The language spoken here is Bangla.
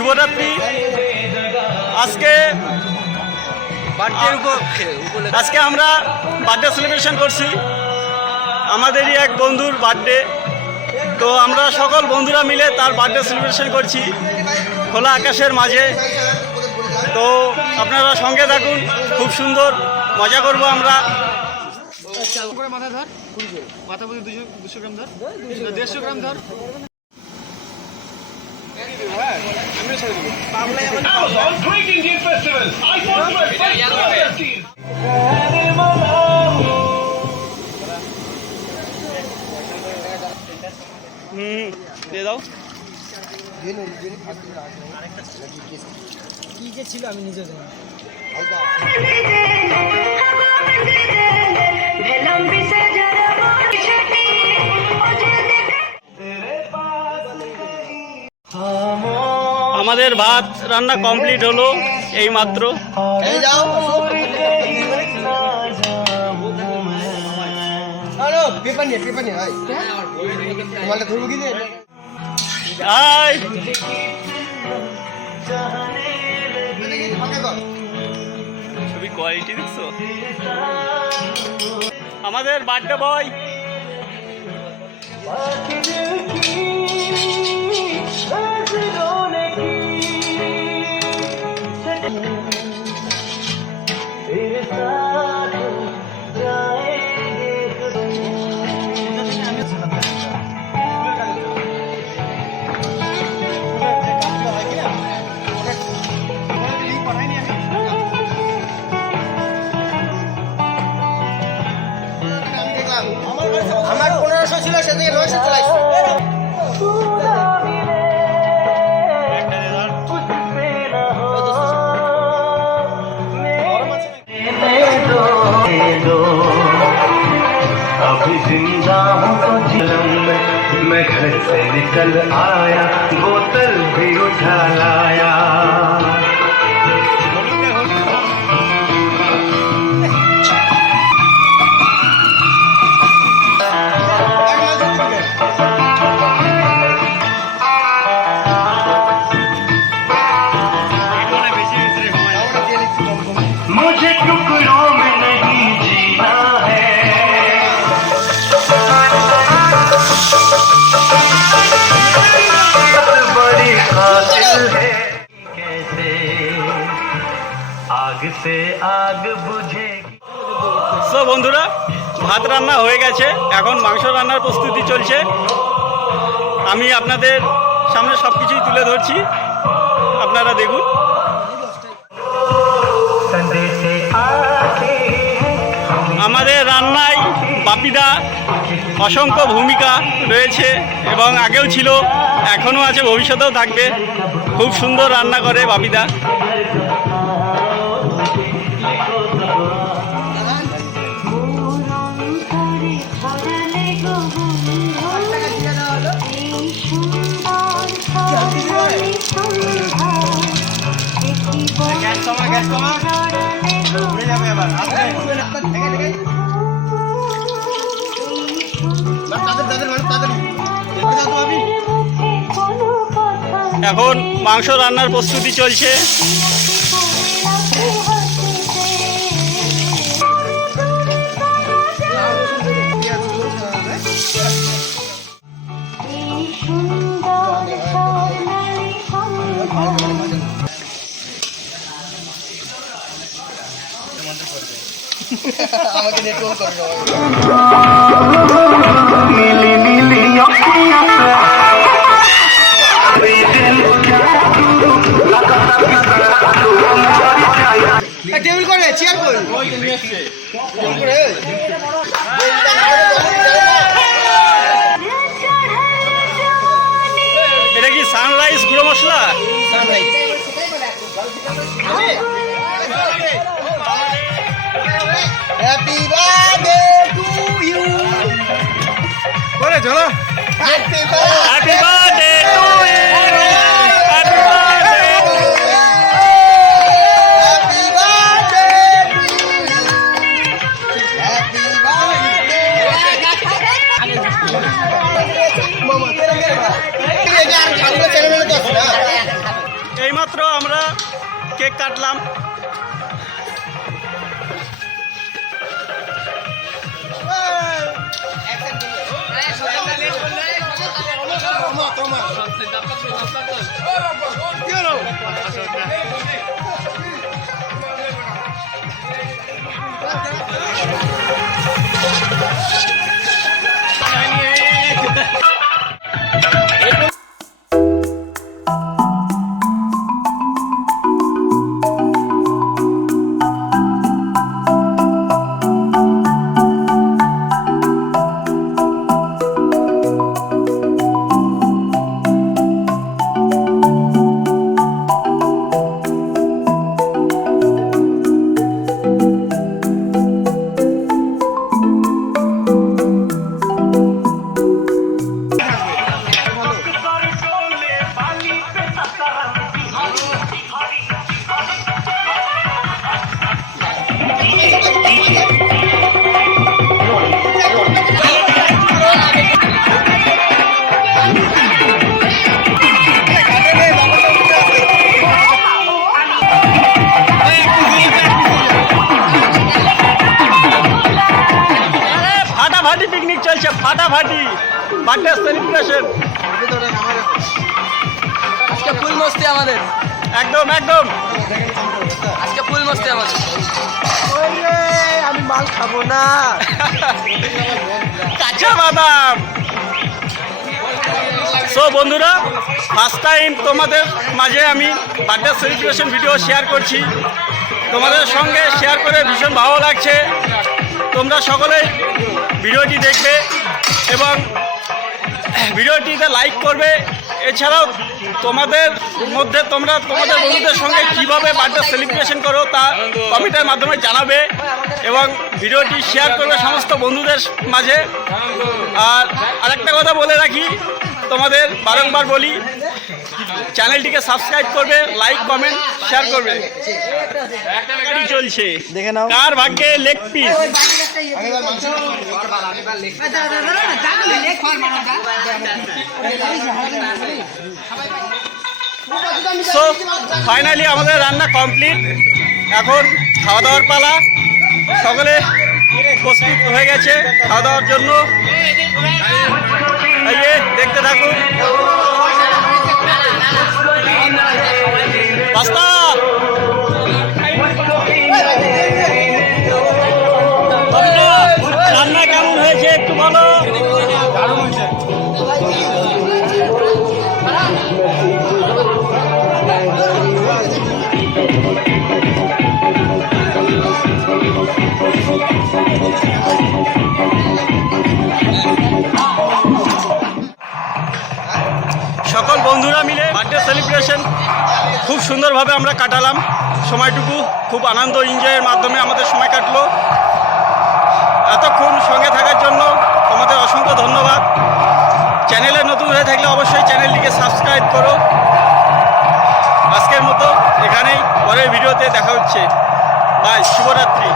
শুভরাত্রি। আজকে আমরা বার্থডে সেলিব্রেশন করছি, আমাদেরই এক বন্ধুর বার্থডে। তো আমরা সকল বন্ধুরা মিলে তার বার্থডে সেলিব্রেশন করছি খোলা আকাশের মাঝে। তো আপনারা সঙ্গে থাকুন, খুব সুন্দর মজা করব আমরা। মাথা ধর, মাথা বুঝে 200 গ্রাম ধর, 150 গ্রাম ধর। দিয়ে দাও। কি যে ছিল আমি নিজে জানি। আমাদের ভাত রান্না কমপ্লিট হলো এই মাত্র। ছবি কোয়ালিটি দেখছো? আমাদের বার্থডে বয় আমার 1500 ছিল, সে থেকে 900 চলে আসছে। अभी जिंदा हूँ तो जन्म में मैं घर से निकल आया, बोतल भी उठा लाया। मुझे टुकड़ों में नहीं जीना है, बड़ी कातिल है कैसे आग से आग बुझेगी। সো বন্ধুরা, ভাত রান্না হয়ে গেছে, এখন মাংস রান্নার প্রস্তুতি চলছে। আমি আপনাদের সামনে সব কিছুই তুলে ধরছি, আপনারা দেখুন। আমাদের রান্নায় বাপিদা অসংখ্য ভূমিকা রয়েছে এবং আগেও ছিল, এখনও আছে, ভবিষ্যতেও থাকবে। খুব সুন্দর রান্না করে বাপিদা। এখন মাংস রান্নার প্রস্তুতি চলছে। আমাকে নেটওয়ার্ক করবে। নীলি নীলি টেবিল করে চেয়ার কই এটা কি সানরাইজ গুঁড়ো মশলা? Happy birthday to you. করে চলো। Happy happy birthday to you. Happy birthday. Happy birthday to you. Happy birthday. মামা তেরা কে রে? এই যে আর আমরা চ্যানেলে তো আছে না। কেক কাটলাম। ফাটাফাটি পিকনিক চলছে, ফাটাফাটি বার্থডে সেলিব্রেশন। আজকে ফুল মস্তি আমাদের, একদম একদম। আজকে ফুল মস্তি আমাদের। আমি মাল খাবো না। কাঁচা বাদাম। সো বন্ধুরা, ফার্স্ট টাইম তোমাদের মাঝে আমি বার্থডে সেলিব্রেশন ভিডিও শেয়ার করছি। তোমাদের সঙ্গে শেয়ার করে ভীষণ ভালো লাগছে। তোমরা সকলেই ভিডিওটি দেখবে এবং ভিডিওটিতে লাইক করবে। এছাড়াও তোমাদের মধ্যে তোমরা তোমাদের বন্ধুদের সঙ্গে কীভাবে বার্থডে সেলিব্রেশন করো তা কমেন্টের মাধ্যমে জানাবে এবং ভিডিওটি শেয়ার করবে সমস্ত বন্ধুদের মাঝে। আর আরেকটা কথা বলে রাখি, তোমাদের বারংবার বলি, চ্যানেলটিকে সাবস্ক্রাইব করবে, লাইক কমেন্ট শেয়ার করবে। চলছে, দেখে নাও কার ভাগ্যে লেগ পিস। সো ফাইনালি আমাদের রান্না কমপ্লিট। এখন খাওয়া দাওয়ার পালা। সকলে প্রস্তুত হয়ে গেছে খাওয়া দাওয়ার জন্য। এই যে দেখতে থাকুন। পাস্তা রান্না কেমন হয়েছে একটু বলো। সকল বন্ধুরা মিলে বার্থডে সেলিব্রেশন খুব সুন্দরভাবে আমরা কাটালাম। সময়টুকু খুব আনন্দ এনজয়ের মাধ্যমে আমাদের সময় কাটলো। এতক্ষণ সঙ্গে থাকার জন্য তোমাদের অসংখ্য ধন্যবাদ। চ্যানেলে নতুন হয়ে থাকলে অবশ্যই চ্যানেলটিকে সাবস্ক্রাইব করো। আজকের মতো এখানেই, পরের ভিডিওতে দেখা হচ্ছে। বাই, শুভরাত্রি।